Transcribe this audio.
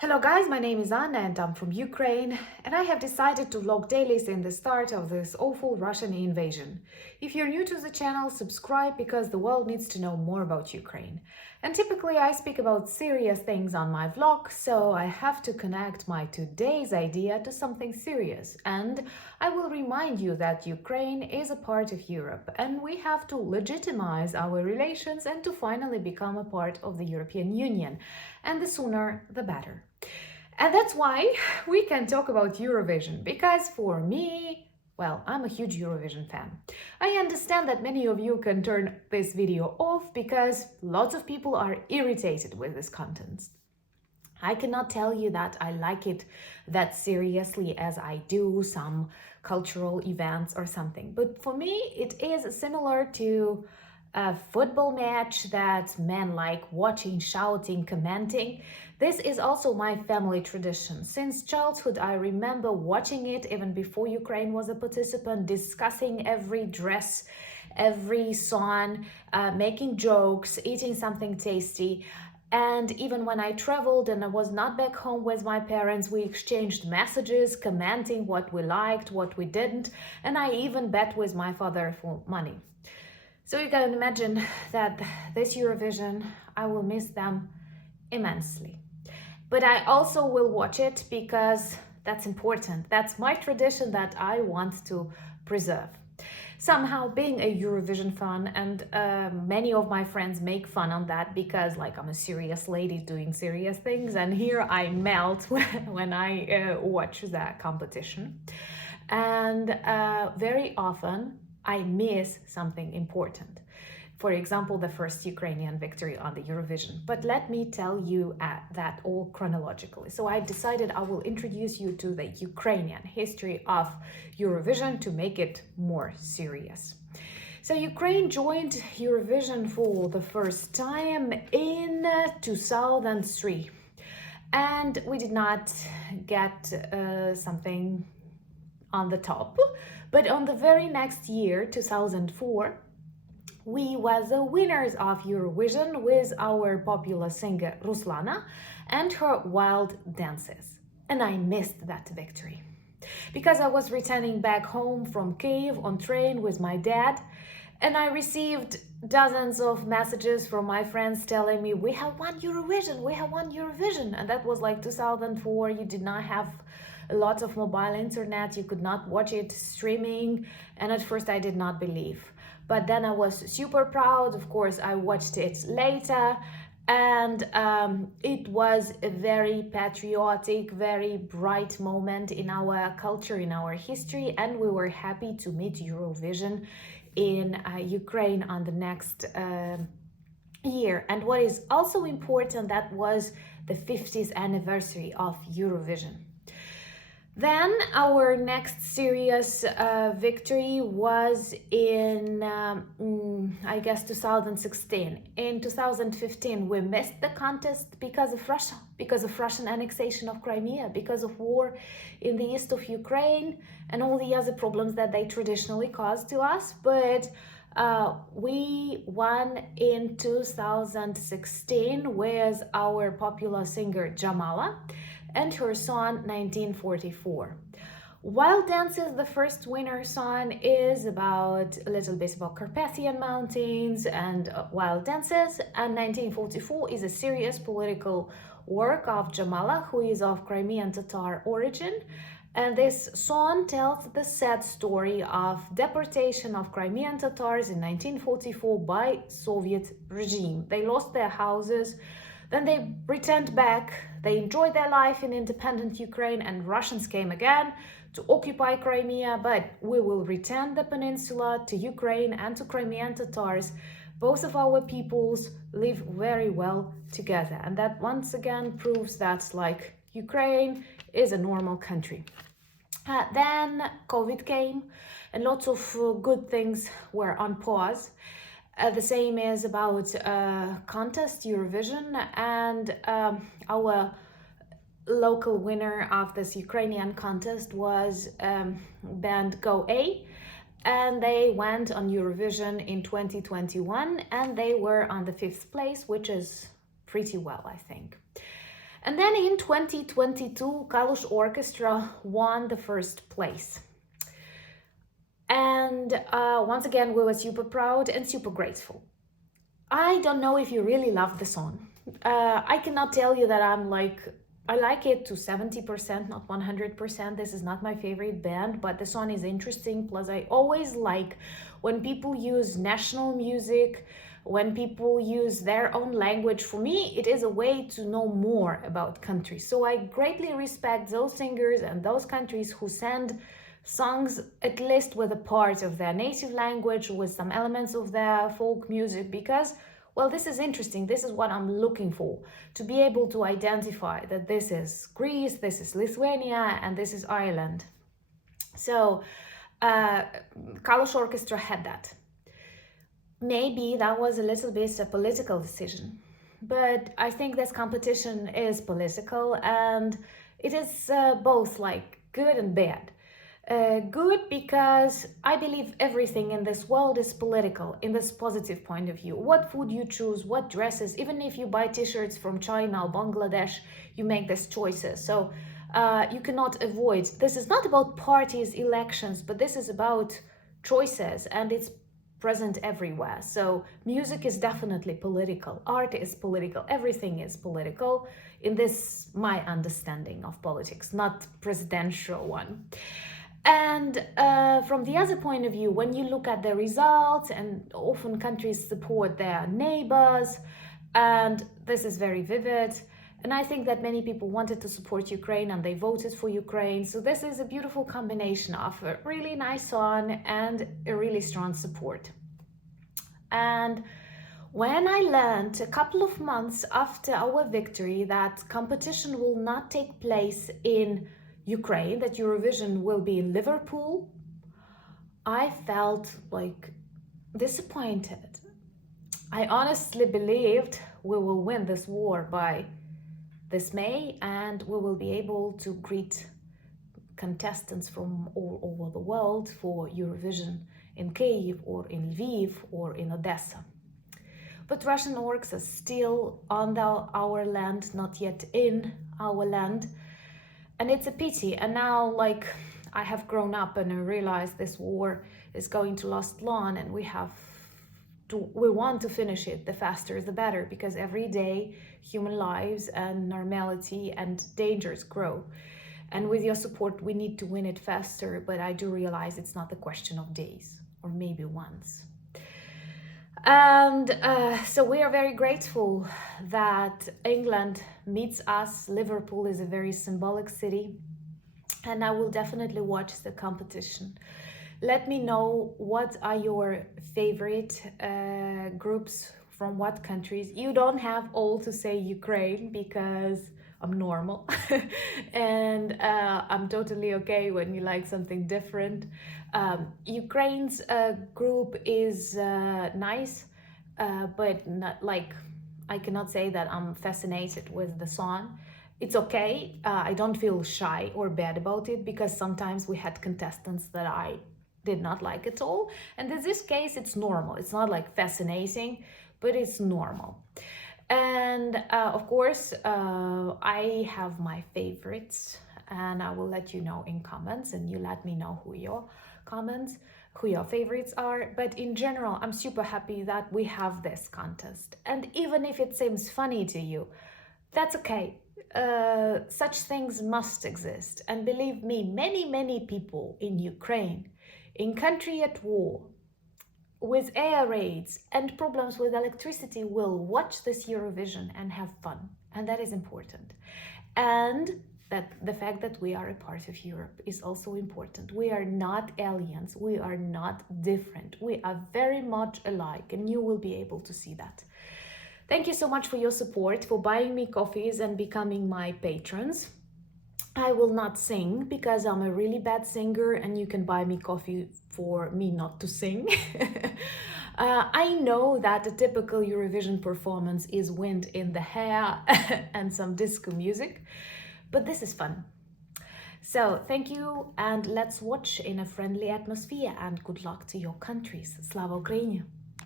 Hello guys, my name is Anna and I'm from Ukraine, and I have decided to vlog daily since the start of this awful Russian invasion. If you're new to the channel, subscribe because the world needs to know more about Ukraine. And typically I speak about serious things on my vlog, so I have to connect my today's idea to something serious. And I will remind you that Ukraine is a part of Europe and we have to legitimize our relations and to finally become a part of the European Union. And the sooner the better. And that's why we can talk about Eurovision, because for me, well, I'm a huge Eurovision fan. I understand that many of you can turn this video off because lots of people are irritated with this content. I cannot tell you that I like it that seriously as I do some cultural events or something. But for me, it is similar to a football match that men like watching, shouting, commenting. This is also my family tradition. Since childhood, I remember watching it even before Ukraine was a participant, discussing every dress, every song, making jokes, eating something tasty. And even when I traveled and I was not back home with my parents, we exchanged messages, commenting what we liked, what we didn't, and I even bet with my father for money. So you can imagine that this Eurovision, I will miss them immensely. But I also will watch it because that's important. That's my tradition that I want to preserve. Somehow being a Eurovision fan, and many of my friends make fun on that because like I'm a serious lady doing serious things, and here I melt when I watch that competition. And very often I miss something important. For example, the first Ukrainian victory on the Eurovision. But let me tell you that all chronologically. So I decided I will introduce you to the Ukrainian history of Eurovision to make it more serious. So Ukraine joined Eurovision for the first time in 2003. And we did not get something on the top, but on the very next year, 2004, we were the winners of Eurovision with our popular singer Ruslana and her wild dances. And I missed that victory because I was returning back home from Kyiv on train with my dad, and I received dozens of messages from my friends telling me, we have won Eurovision, we have won Eurovision. And that was like 2004. You did not have a lot of mobile internet, you could not watch it streaming, and at first I did not believe. But then I was super proud. Of course, I watched it later, and it was a very patriotic, very bright moment in our culture, in our history, and we were happy to meet Eurovision in Ukraine on the next year. And what is also important, that was the 50th anniversary of Eurovision. Then our next serious victory was in, I guess, 2016. In 2015, we missed the contest because of Russia, because of Russian annexation of Crimea, because of war in the east of Ukraine, and all the other problems that they traditionally cause to us. But we won in 2016 with our popular singer Jamala and her song 1944. Wild Dances, the first winner song, is about a little bit about Carpathian Mountains and wild dances, and 1944 is a serious political work of Jamala, who is of Crimean Tatar origin. And this song tells the sad story of deportation of Crimean Tatars in 1944 by Soviet regime. They lost their houses, then they returned back, they enjoyed their life in independent Ukraine, and Russians came again to occupy Crimea, but we will return the peninsula to Ukraine and to Crimean Tatars. Both of our peoples live very well together, and that once again proves that like Ukraine is a normal country. Then COVID came and lots of good things were on pause. The same is about contest Eurovision, and our local winner of this Ukrainian contest was band Go A, and they went on Eurovision in 2021 and they were on the 5th place, which is pretty well, I think. And then in 2022, Kalush Orchestra won the first place. And once again, we were super proud and super grateful. I don't know if you really love the song. I cannot tell you that I like it to 70%, not 100%. This is not my favorite band, but the song is interesting. Plus, I always like when people use national music, when people use their own language. For me, it is a way to know more about countries. So I greatly respect those singers and those countries who send songs at least with a part of their native language, with some elements of their folk music, because well, this is interesting. This is what I'm looking for, to be able to identify that this is Greece, this is Lithuania, and this is Ireland. So Kalush Orchestra had that. Maybe that was a little bit a political decision, but I think this competition is political, and it is both like good and bad. Good because I believe everything in this world is political in this positive point of view. What food you choose, what dresses, even if you buy t-shirts from China or Bangladesh, you make these choices. So you cannot avoid. This is not about parties, elections, but this is about choices, and it's present everywhere. So music is definitely political, art is political, everything is political in this, my understanding of politics, not presidential one. And from the other point of view, when you look at the results, and often countries support their neighbors, and this is very vivid. And I think that many people wanted to support Ukraine and they voted for Ukraine. So this is a beautiful combination of a really nice song and a really strong support. And when I learned a couple of months after our victory that competition will not take place in Ukraine, that Eurovision will be in Liverpool, I felt like disappointed. I honestly believed we will win this war by this May, and we will be able to greet contestants from all over the world for Eurovision in Kyiv or in Lviv or in Odessa. But Russian orcs are still on our land, not yet in our land. And it's a pity. And now, like, I have grown up and I realize this war is going to last long, and we want to finish it. The faster the better, because every day human lives and normality and dangers grow. And with your support, we need to win it faster. But I do realize it's not a question of days, or maybe months. And so we are very grateful that England meets us. Liverpool is a very symbolic city, and I will definitely watch the competition. Let me know what are your favorite groups from what countries. You don't have all to say Ukraine, because I'm normal and I'm totally okay when you like something different. Ukraine's group is nice, but not like, I cannot say that I'm fascinated with the song. It's okay. I don't feel shy or bad about it, because sometimes we had contestants that I did not like at all. And in this case, it's normal. It's not like fascinating, but it's normal. And of course, I have my favorites, and I will let you know in comments, and you let me know who your favorites are. But in general, I'm super happy that we have this contest. And even if it seems funny to you, that's okay. Such things must exist. And believe me, many people in Ukraine, in country at war, with air raids and problems with electricity, will watch this Eurovision and have fun. And that is important. And that the fact that we are a part of Europe is also important. We are not aliens. We are not different. We are very much alike, and you will be able to see that. Thank you so much for your support, for buying me coffees and becoming my patrons. I will not sing because I'm a really bad singer, and you can buy me coffee for me not to sing. I know that a typical Eurovision performance is wind in the hair and some disco music, but this is fun. So thank you, and let's watch in a friendly atmosphere, and good luck to your countries. Slava Ukraini!